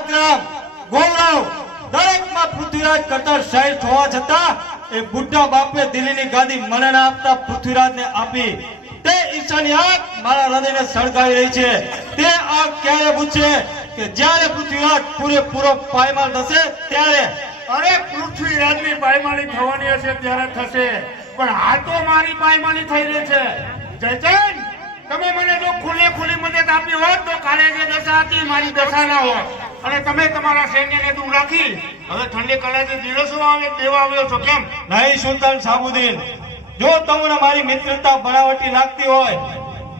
પરાક્રમ ગૌરવ દરેકમાં પૃથ્વીરાજ કરતા શ્રેષ્ઠ હોવા છતાં એ બુઢા બાપે દિલ્હીની ગાદી મને ના આપતા પૃથ્વીરાજને આપી તે ઈચ્છાની આગ મારા હૃદયને સળગાવી રહી છે તે આગ ક્યારે પૂછે કે જ્યારે પૃથ્વીરાજ પૂરેપૂરો પાયમાલ થશે ત્યારે અરે પૃથ્વીરાજની પાયમાલી થવાની હશે ત્યારે થશે પણ આ તો મારી પાયમાલી થઈ રહી છે જયચંદ તમે મને જો ખુલ્લી મદદ આપી હોત તો કાલે જે દશા હતી મારી દશા ના હોત અને તમે તમારા સૈન્યને દૂર રાખી હવે ઠંડી કલાથી દિવસો આવે દેવા આવ્યો છો કેમ નહીં સુલતાન સાબુદ્દીન જો તમને મારી મિત્રતા બનાવટી લાગતી હોય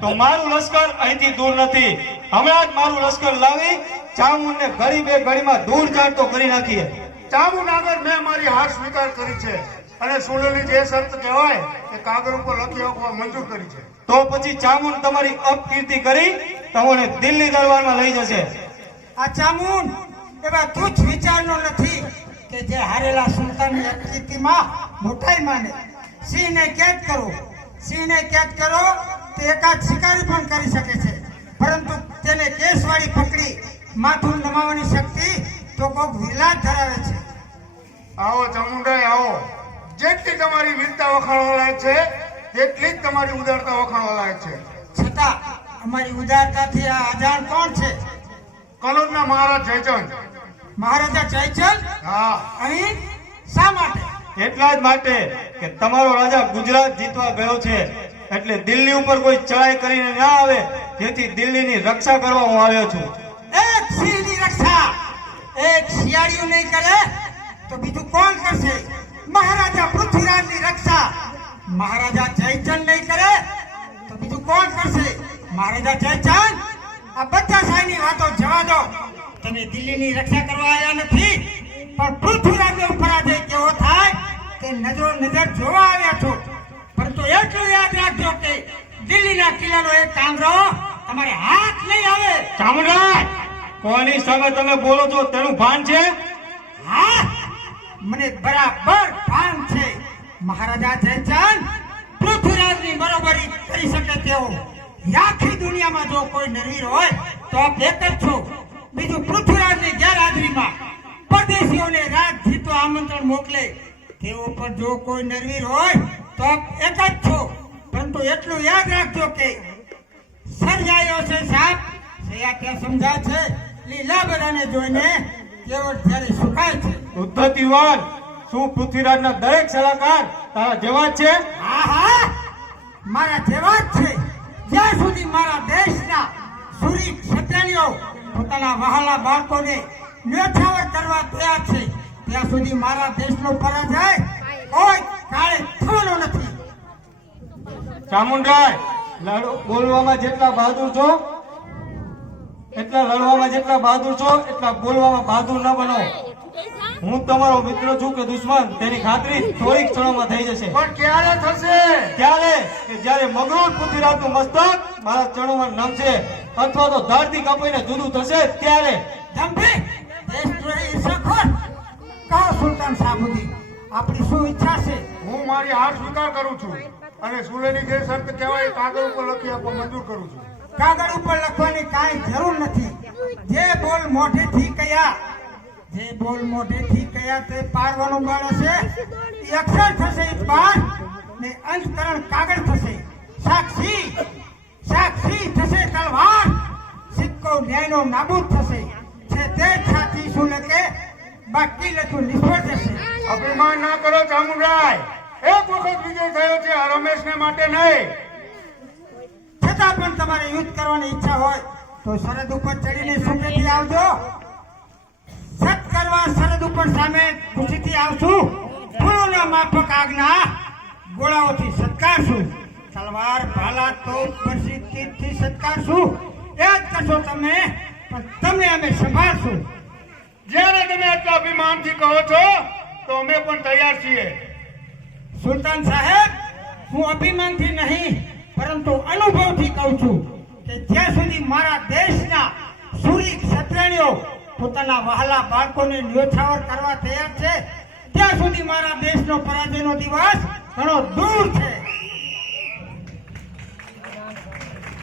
તો મારું લશ્કર અહીંથી દૂર નથી હમણાં જ મારું લશ્કર લાવી ચામુંડને ઘડી બે ઘડીમાં ધૂળ ચાટતો કરી નાખીએ ચામુંડ આગળ મેં મારી હાર સ્વીકાર કરી છે અને સુલેની જે શરત કહેવાય એ કાગળ ઉપર લખી આપવા મંજૂર કરી છે તો પછી ચામુંડ તમારી અપકીર્તિ કરી તમને દિલ્હી દરબારમાં લઈ જશે આ ચામુંડ એવા તુચ્છ વિચારનો નથી કે જે હારેલા સુલતાનની અપકીર્તિમાં મોટાઈ માને સિંહને કેદ કરો તો એકાદ શિકારી પણ કરી શકે છે પરંતુ તેને કેસવાળી પકડી માથું નમાવવાની શક્તિ તો કોક વિલાસ ધરાવે છે આવો ચામુંડાઈ આવો જેટલી તમારી વીરતા વખાણવા લાયક છે તેટલી જ તમારી ઉદારતા વખાણવા લાયક છે છતાં અમારી ઉદારતાથી આ અજાણ કોણ છે કલોદના મહારાજ જયચંદ મહારાજા જયચંદ હા અહીં શા માટે એટલા જ માટે કે તમારો રાજા ગુજરાત જીતવા ગયો છે એટલે દિલ્હી ઉપર કોઈ ચડાઈ કરીને ના આવે જેથી દિલ્હીની રક્ષા કરવા હું આવ્યો છું એક સિંહની રક્ષા એક શિયાળીઓ નહીં કરે તો બીજું કોણ કરશે મહારાજા પૃથ્વીરાજની રક્ષા મહારાજા જયચંદ નહીં કરે તો બીજું કોણ કરશે મહારાજા જયચંદ આ બધા સાઈની વાતો જવા દો તમે દિલ્હીની રક્ષા કરવા આવ્યા નથી પણ પૃથ્વીરાજનો પરાજય કેવો થાય તે નજરો નજર જોવા આવ્યા છો પરંતુ એટલું યાદ રાખજો કે દિલ્હીના કિલ્લાનો એક કાંગરો તમારે હાથ નહીં આવે ચામુંડા કોની સામે તમે બોલો છો તેનું ભાન છે હા મને બરાબર ભાન છે મહારાજા જયચંદ પૃથ્વીરાજની બરોબરી કરી શકે તેવો આખી દુનિયામાં જો કોઈ નરવીર હોય તો આપ એક જ છો બીજું પૃથ્વીરાજની ગેરહાજરીમાં પરદેશીઓને રાજ જીતવા આમંત્રણ મોકલે તેઓ પર જો કોઈ નરવીર હોય તો આપ એક જ છો પરંતુ એટલું યાદ રાખજો કે સર્જાયો છે સાપ સયા ત્યાં સમજાય છે લીલા બધાને જોઈને કેવળ જ્યારે સુકાય છે ઉદ્ધતિવાન શું પૃથ્વીરાજના દરેક સલાહકાર તારા જેવા જ છે હા મારા જેવા જ છે જ્યાં સુધી મારા દેશના સુરી ક્ષત્રિયો પોતાના વહાલા બાળકોને ન્યોછાવર કરવા તૈયાર છે ત્યાં સુધી મારા દેશનો પરાજય કોઈ કાળે થવાનો નથી ચામુંડાઈ બોલવામાં જેટલા બહાદુર છો એટલા લડવામાં જેટલા બહાદુર છો એટલા બોલવામાં બહાદુર ન બનો હું તમારો મિત્ર છું કે દુશ્મન તેની ખાતરી થોડીક ક્ષણોમાં થઈ જશે પણ ક્યારે થશે ત્યારે કે જ્યારે મગરૂર પૃથ્વીરાજનું મસ્તક મારા ચરણોમાં નમશે અથવા તો ધરતી કાપીને જુદું થશે ત્યારે ધમકી દેશદ્રોહી ઈર્ષાખોર કહો સુલતાન સાબુદ્દીન આપણી શું ઈચ્છા છે હું મારી હાર સ્વીકાર કરું છું અને સુલેની જે શરત કહેવાય કાગળ ઉપર લખી આપવા મંજૂર કરું છું કાગળ ઉપર લખવાની કાંઈ જરૂર નથી જે બોલ મોઢેથી કયા તે પારવાનું બળ હશે એ અક્ષર થશે પાર ને અંતકરણ કાગળ થશે સાક્ષી થશે તલવાર સિક્કો ન્યાયનો નાબૂદ થશે છે તે સાચી શું લખે બાકી લખું નિષ્ફળ જશે અભિમાન ના કરો ચામુંડાઈ એક વખત વિજય થયો છે આ રમેશને માટે નહીં છતાં પણ તમારે યુદ્ધ કરવાની ઈચ્છા હોય તો સરહદ ઉપર ચડીને સુખેથી આવજો સત કરવા સરહદ ઉપર સામે ખુશીથી આવશું ફૂલોના માફક આગના ગોળાઓથી સત્કારશું તલવાર ભાલા તોપ બરછી તીરથી સત્કારશું એ જ કરશો તમે પણ તમને અમે સંભાળશું જ્યારે તમે આટલા અભિમાનથી કહો છો તો અમે પણ તૈયાર છીએ સુલતાન સાહેબ હું અભિમાનથી નહીં પરંતુ અનુભવથી કહું છું કે જ્યાં સુધી મારા દેશના સુરી ક્ષત્રિયો પોતાના વહાલા બાળકોને ન્યોછાવર કરવા તૈયાર છે ત્યાં સુધી મારા દેશનો પરાજયનો દિવસ ઘણો દૂર છે